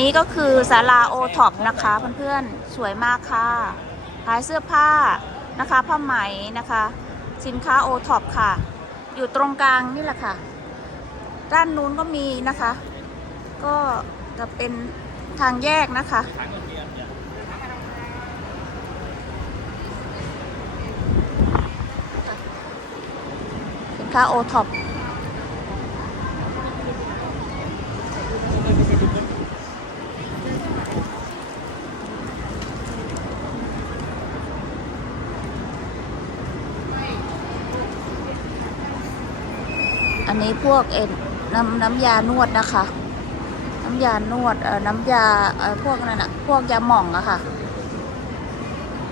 นี้ก็คือศาลาโอท็อปนะคะเพื่อนๆ สวยมากค่ะขายเสื้อผ้านะคะผ้าไหมนะคะ สินค้าโอท็อปค่ะ อยู่ตรงกลางนี่แหละค่ะ ด้านนู้นก็มีนะคะ ก็จะเป็นทางแยกนะคะ สินค้าโอท็อป อันนี้พวกเอ็นน้ำน้ำยานวดนะคะ น้ำยานวดเอ่อน้ำยาเอ่อพวกนั้นอะพวกยาหม่องอะค่ะ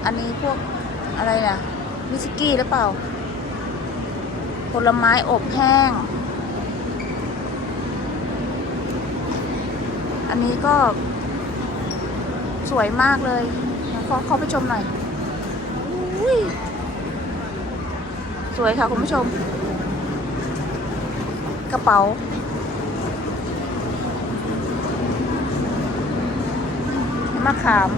อันนี้พวกอะไรอะวิสกี้หรือเปล่า ผลไม้อบแห้ง อันนี้ก็สวยมากเลยขอเข้าไปชมหน่อยอุ้ยสวยค่ะคุณผู้ชม กระเป๋า มะขาม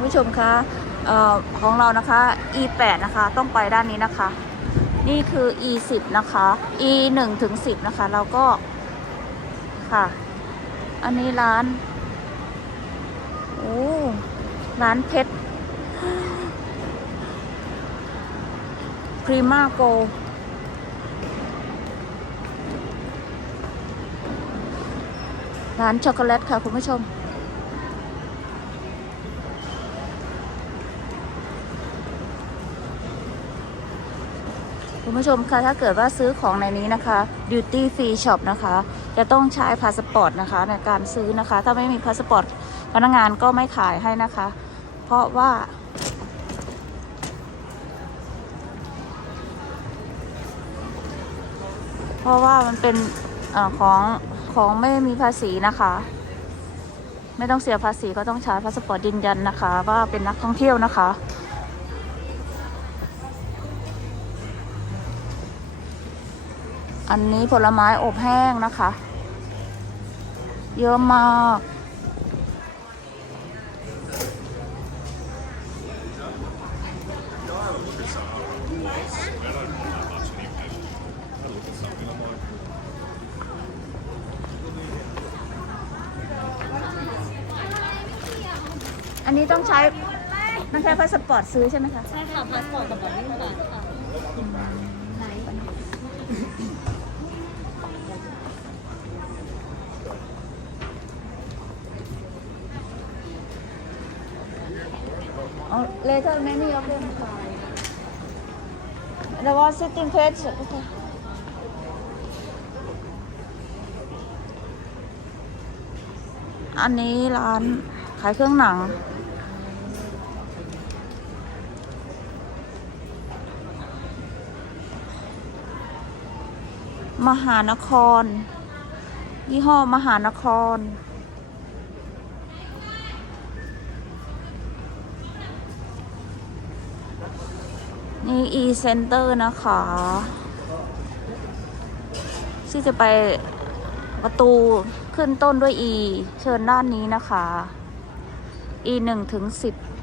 คุณผู้ชมคะออของเรานะคะ e 8 นะคะต้องไปด้านนี้นะคะ นี่คือ e 10 นะคะ e 1 ถึง 10 นะคะ เราก็ค่ะ อันนี้ร้านโอ้ร้านเพชรพรีมาโกร้านช็อกโกแลตค่ะ คุณผู้ชม คุณผู้ชมคะถ้าเกิดว่าซื้อของในนี้นะคะ duty free shop นะคะ จะต้องใช้พาสปอร์ตนะคะในการซื้อนะคะ ถ้าไม่มีพาสปอร์ตพนักงานก็ไม่ขายให้นะคะ เพราะว่าเพราะว่ามันเป็นอของของไม่มีภาษีนะคะ ไม่ต้องเสียภาษีก็ต้องใช้พาสปอร์ตยืนยันนะคะ ว่าเป็นนักท่องเที่ยวนะคะ อันนี้ผลไม้อบแห้งนะคะ เยอะมากอันนี้ต้องใช้ ต้องใช้พาสปอร์ตซื้อใช่ไหมคะ ใช่ค่ะพาสปอร์ตกับบัตรลูกหลานค่ะไหน Oh, later many of them come. The one sitting page. Okay. อันนี้ร้านขายเครื่องหนังมหานคร ยี่ห้อมหานคร นี้ e center นะคะที่จะไปประตูขึ้นต้นด้วย e เชิญด้านนี้นะคะ e 1ถึง10